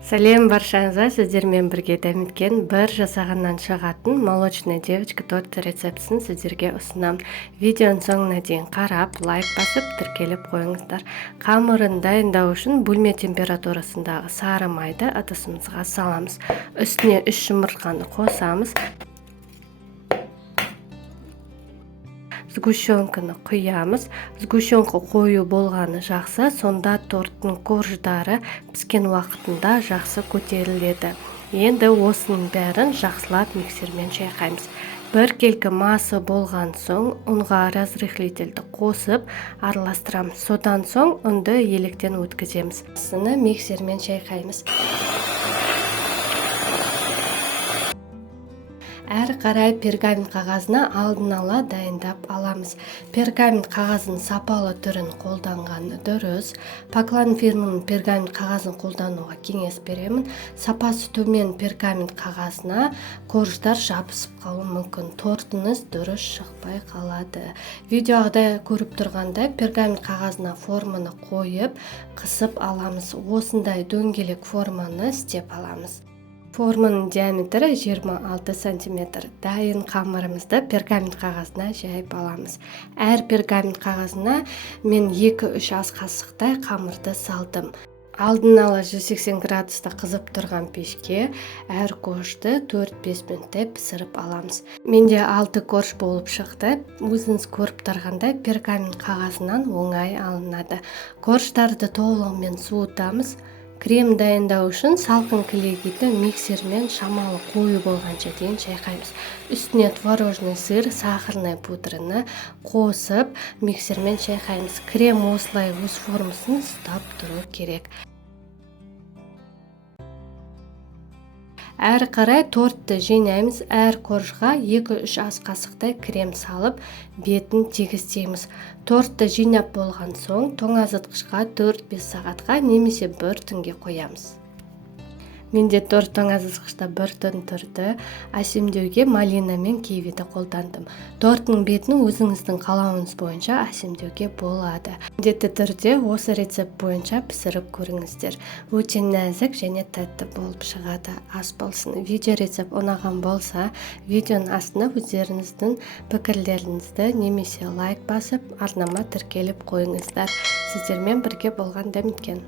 Сәлем баршаңызға, сіздермен бірге дәміткен бір жасағаннан шығатын молочная девочка торты рецептісін сіздерге ұсынамын. Видеоның соңына дейін қарап, лайк басып, тіркеліп қойыңыздар. Қамырын дайындау үшін бөлме температурасындағы сары майды ыдысымызға саламыз. Үстіне 3 жұмыртқаны қосамыз. Сгущенканы құямыз. Сгущенка қою болғаны жақсы, сонда торттың корждары піскен уақытында жақсы көтеріледі. Енді осының бәрін жақсылап миксермен шайқаймыз. Бір келкі масы болған соң ұнға разрыхлительді қосып араластырамыз. Содан соң ұнды електен өткіземіз. Осыны миксермен шайқаймыз. Әр қарай пергамент қағазына алдын ала дайындап аламыз. Пергамент қағазын сапалы түрін қолданғаны дұрыс. Поклан фирманың пергамент қағазын қолдануға кеңес беремін. Сапасы төмен пергамент қағазына корждар жабысып қалуы мүмкін. Тортыңыз дұрыс шықпай қалады. Видеода көріп тұрғандай пергамент қағазына форманы қойып, қысып аламыз. Осындай дөңгелек форманы істеп аламыз. Форманың диаметрі 26 см. Дайын қамырымызды пергамент қағазына жайып аламыз. Әр пергамент қағазына мен 2-3 ас қасықтай қамырды салдым. Алдын ала 180 градуста қызып тұрған пешке әр коржды 4-5 минуттай пісіріп аламыз. Менде 6 корж болып шықты. Өзіңіз көріп тұрғандай пергамент қағазынан оңай алынады. Корждарды толығымен суытамыз. Крем дайындау үшін салқын кілегейді миксермен шамалы қою болғанша дейін шайқаймыз. Үстіне творожный сыр, сахарный пудраны қосып миксермен шайқаймыз. Крем осылай өз формасын ұстап тұру керек. Әр қарай тортты жинаймыз. Әр коржға 2-3 ас қасықтай крем салып, бетін тегістейміз. Тортты жинап болған соң тоңазытқышқа 4-5 сағатқа немесе 1 түнге қоямыз. Менде торт тоңазытқышта 1 түн тұрды. Әсемдеуге малина мен кивиді қолдандым. Торттың бетін өзіңіздің қалауыңыз бойынша әсемдеуге болады. Міндетті түрде осы рецепт бойынша пісіріп көріңіздер. Өте нәзік және тәтті болып шығады. Ас болсын. Видео рецепт ұнаған болса, видеоның астына өздеріңіздің пікірлеріңізді немесе лайк басып, арнама тіркеліп қойыңыздар. Сіздермен бірге болған Дәміткен.